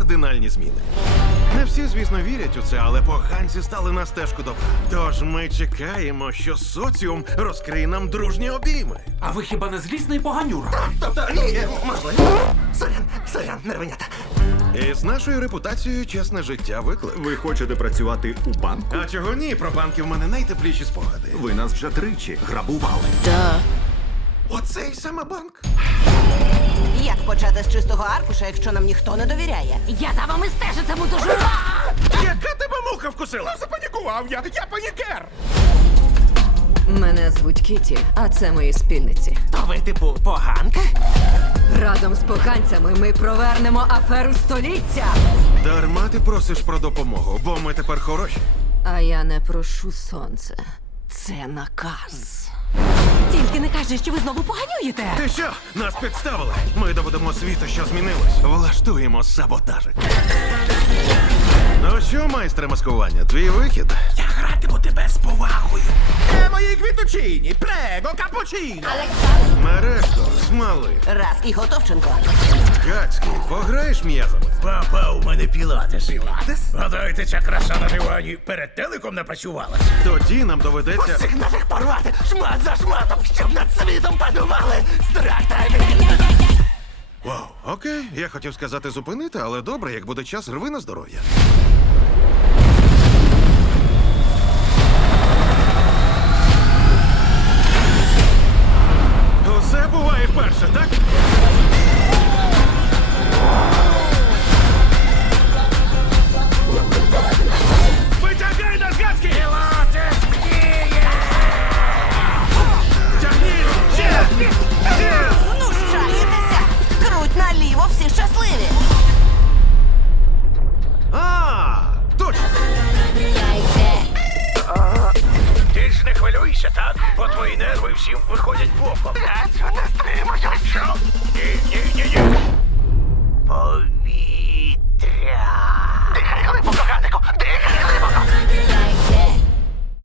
кардинальні зміни. Не всі, звісно, вірять у це, але поганці стали на стежку добра. Тож ми чекаємо, що соціум розкриє нам дружні обійми. А ви хіба не злісний поганюра? Тобто, ні, е, можливо. Сорян, сорян, нервенята. І з нашою репутацією чесне життя виклик. Ви хочете працювати у банку? А чого ні? Про банки в мене найтепліші спогади. Ви нас вже тричі грабували. Оцей саме банк. Як почати з чистого аркуша, якщо нам ніхто не довіряє? Я за вами стежитиму дуже. Яка тебе муха вкусила? Запанікував я! Я панікер! Мене звуть Кіті, а це мої спільниці. То ви, типу, поганка? Разом з поганцями ми провернемо аферу століття. Дарма ти просиш про допомогу, бо ми тепер хороші. А я не прошу сонце. Це наказ. Тільки не кажи, що ви знову поганюєте. Ти що? Нас підставили. Ми доведемо світу, що змінилось. Влаштуємо саботажик. Ну що, майстре маскування, твій вихід? Я гратиму тебе з повагою. Е, мої квіточині, прего, капучино. Мережко, смали. Раз і Готовченко. Кацький, пограєш м'язами? Папа, у мене пілатес. Пілатес? Гадаєте, ця краса на дивані перед телеком не працювала. Тоді нам доведеться. Усіх наших порвати шмат за шматом, щоб над світом подумали. Страйк Вау, окей. Я хотів сказати зупинити, але добре, як буде час, рви на здоров'я. Усе буває вперше, так? Можливо, всі щасливі. А, точно. Ти ж не хвилюйся, так? Бо твої нерви всім виходять боком. Що?